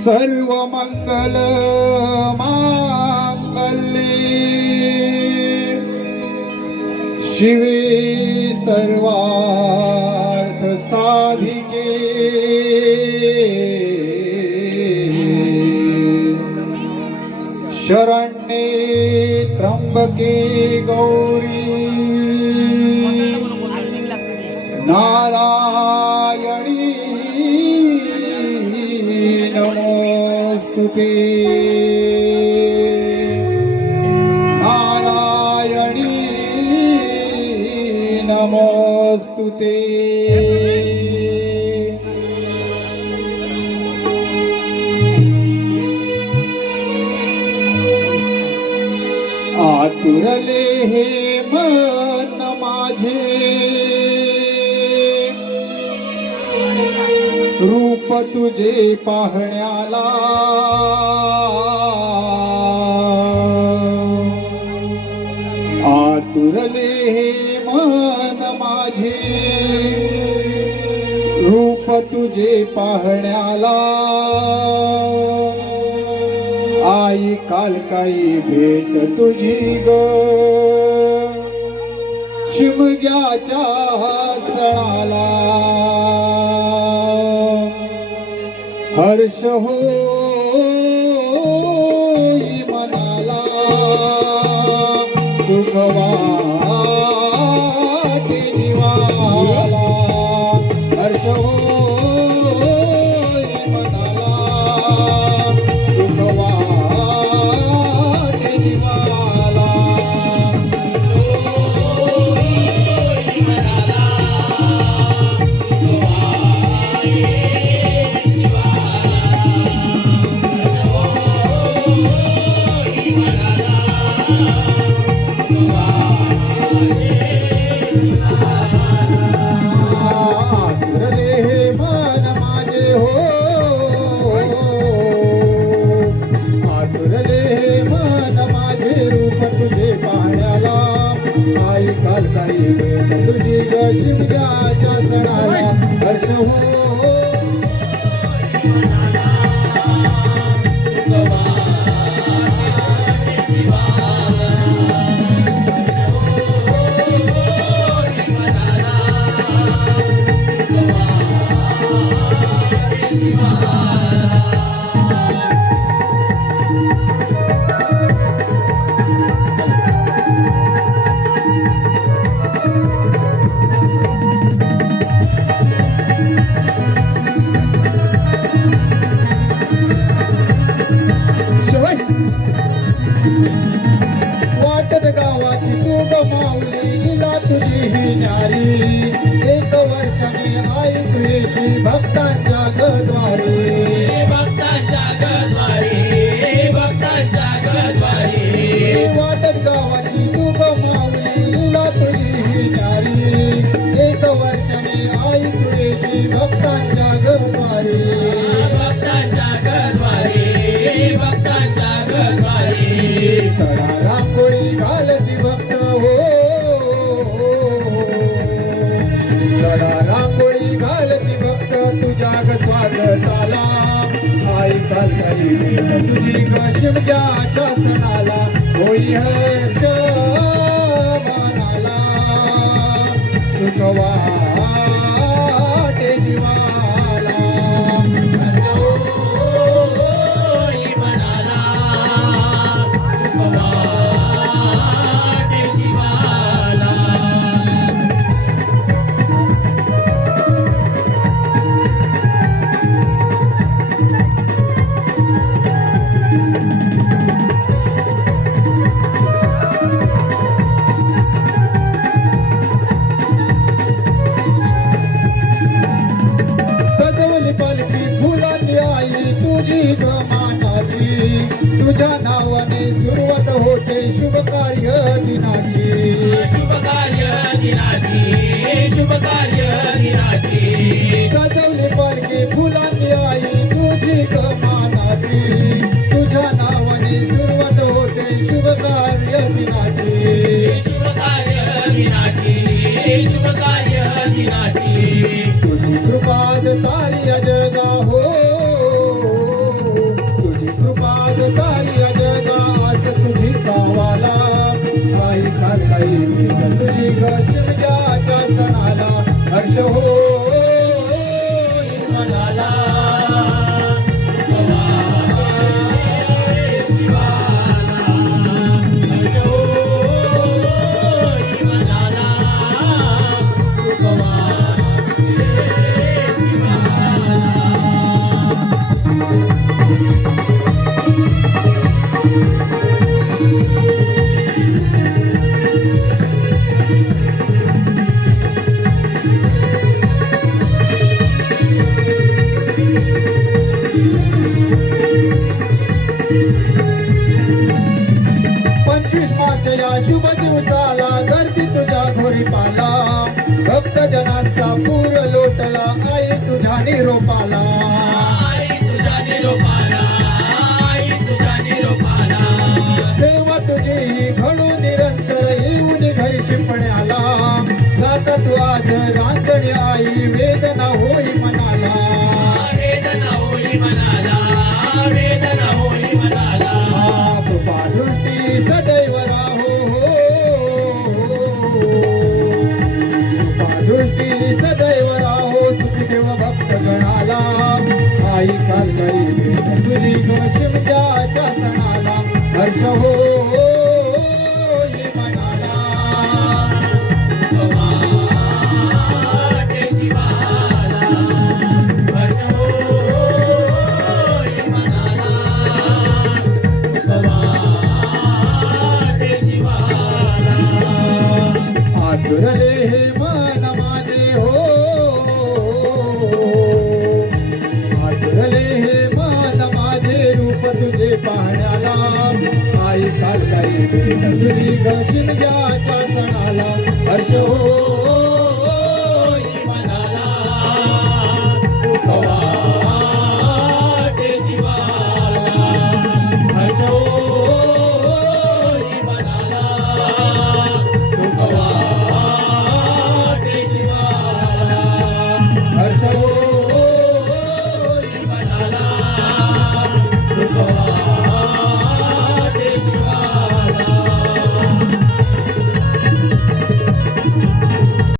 सर्व मंगल मांगल्ये शिवे सर्वार्थ साधिके शरण्ये त्र्यंबके गौरी नारायणी नमोस्तुते नारायणी नमोस्तुते। आतुरले हे मन माझे रूप तुझे पाहण्याला आतुरले हे मन माझे रूप तुझे पाहण्याला आई काल काही भेट तुझी ग शिमग्याच्या सणाला हर्ष होई मनाला सुख वाटे जीवाला हर्ष होई मनाला सुख वाटे जीवाला काल काही तुझी शिमग्याच्या सणाला हर्ष हो वाटत गावाची तू गमावली लीला तुझी ही न्यारी एक वर्षाने आई तुझी भक्तांच्या गद्वारी वाटत गावाची तू गमावली लीला तुझी ही न्यारी एक वर्षाने आई तुझी भक्तांच्या गद्वारी सडा रांगोळी घालती भक्त हो सडा रांगोळी घालती भक्त तुझ्या ग स्वागताला आई काल काही तुझी ग शिमग्याच्या सणाला होई हर्ष मनाला सुख वाटे जीवाला तुझी ग मानाची तुझ्या नावाने सुरुवात होते शुभ कार्य दिनाची सजवली पालखी फुलांनी आई तुझी ग मानाची तुझ्या नावाने सुरुवात होते शुभ कार्य दिनाची तुझी कृपा तारी जगा हो तुझी ग शिमग्याच्या सणाला हर्ष होई मनाला या शुभ दिवसाला गर्दी तुझ्या घरी पाला भक्त जनांचा पूर लोटला आई तुझ्या निरोपाला सेवा तुझी घडू निरंतर येऊन घरी शिपण्याला गात तू आज रांजणी आई वेदना होई मनाला कृपादृष्टी सदैव दृष्टी सदैव राहो सुखी देव भक्त गणाला आई कालकारी तुझी ग शिमग्याच्या सणाला हर्ष होई मनाला आतुरले हे मन माझे हो आतुरले हे मन माझे रूप तुझे पाहण्याला आई कालकारी तुझी ग शिमग्याच्या सणाला हर्ष होई मनाला सुखवा